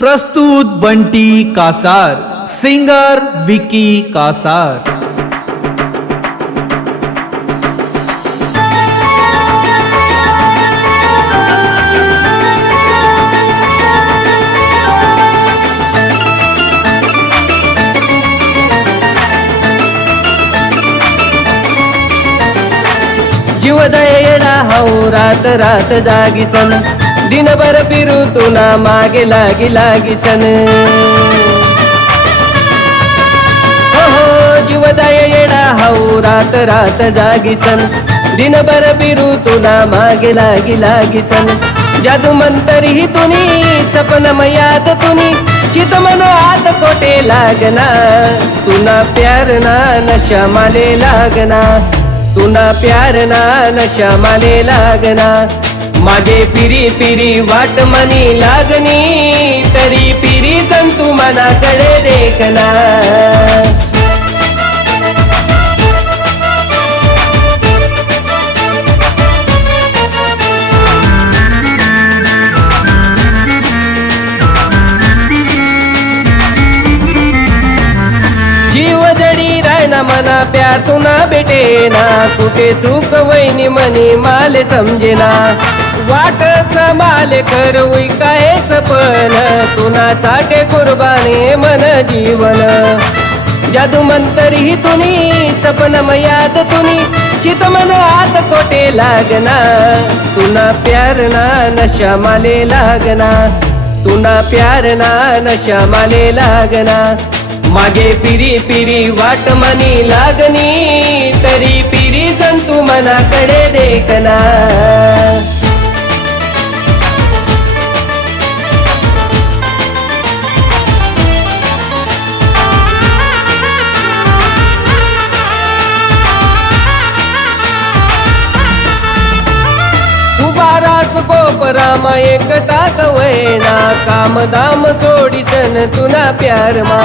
प्रस्तुत बंटी कासार सिंगर विकी कासार। जीवदय येडा हाऊ रात रात जागीसन दिनभर फिरू तुना मागे लागी लागीसन हो हो जीवदय येडा हाऊ रात रात जागीसन दिनभर फिरू तुना मागे लागी लागीसन जादू मंतरी तुनी सपनमयात तुनी. चित मनो आत कोटे लागना. तुना प्यार ना नशा माले लागना. तुना प्यार ना नशा माले लागना. माझे पिरी पिरी वाट मनी लागणी तरी पिरी जंतू मनाकडे देखना. जीव जडी मना प्यार तुना भेटे ना कुठे चूक वैनी मनी माले समजेना. वाट समाले करवी काय सपन तुना साठे कुर्बानी मन जीवन. जादू मंतरही तुनी सपन मयात तुनी चित मन आत कोटे लागना. तुना प्यार ना नशा माले लागना. तुना प्यार ना नशा माले लागना. मागे पिरी पिरी वाट मनी लागनी तरी पिरी जंतू मनाकडे देखना. उभारास गोपरामा एकटा कवयना काम दाम सोडीसन तुना प्यार मा.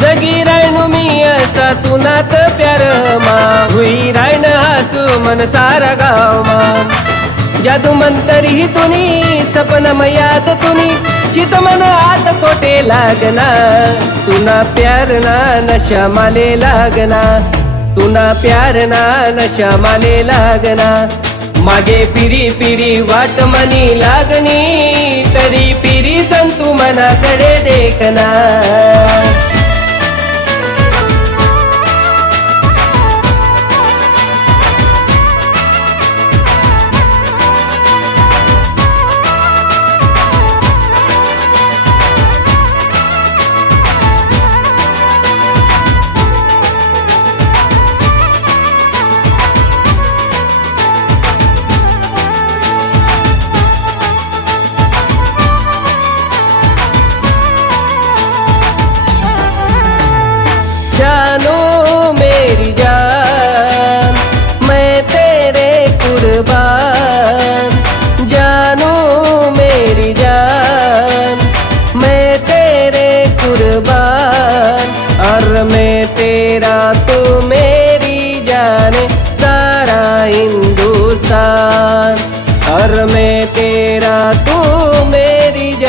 जगी रायनु मी असा तुनात प्यार मा. हुई रायन हासू मन सारा गाव मा. जादू मंतरी तुनी सपन मयात तुनी. चित मन आत कोटे लागना. तुना प्यार ना नशा माले लागना. तुना प्यार ना नशा माले लागना. मागे पिरी पिरी वाट मनी लागनी तरी पिरी संतू मनाकडे देखना.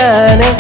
तेरा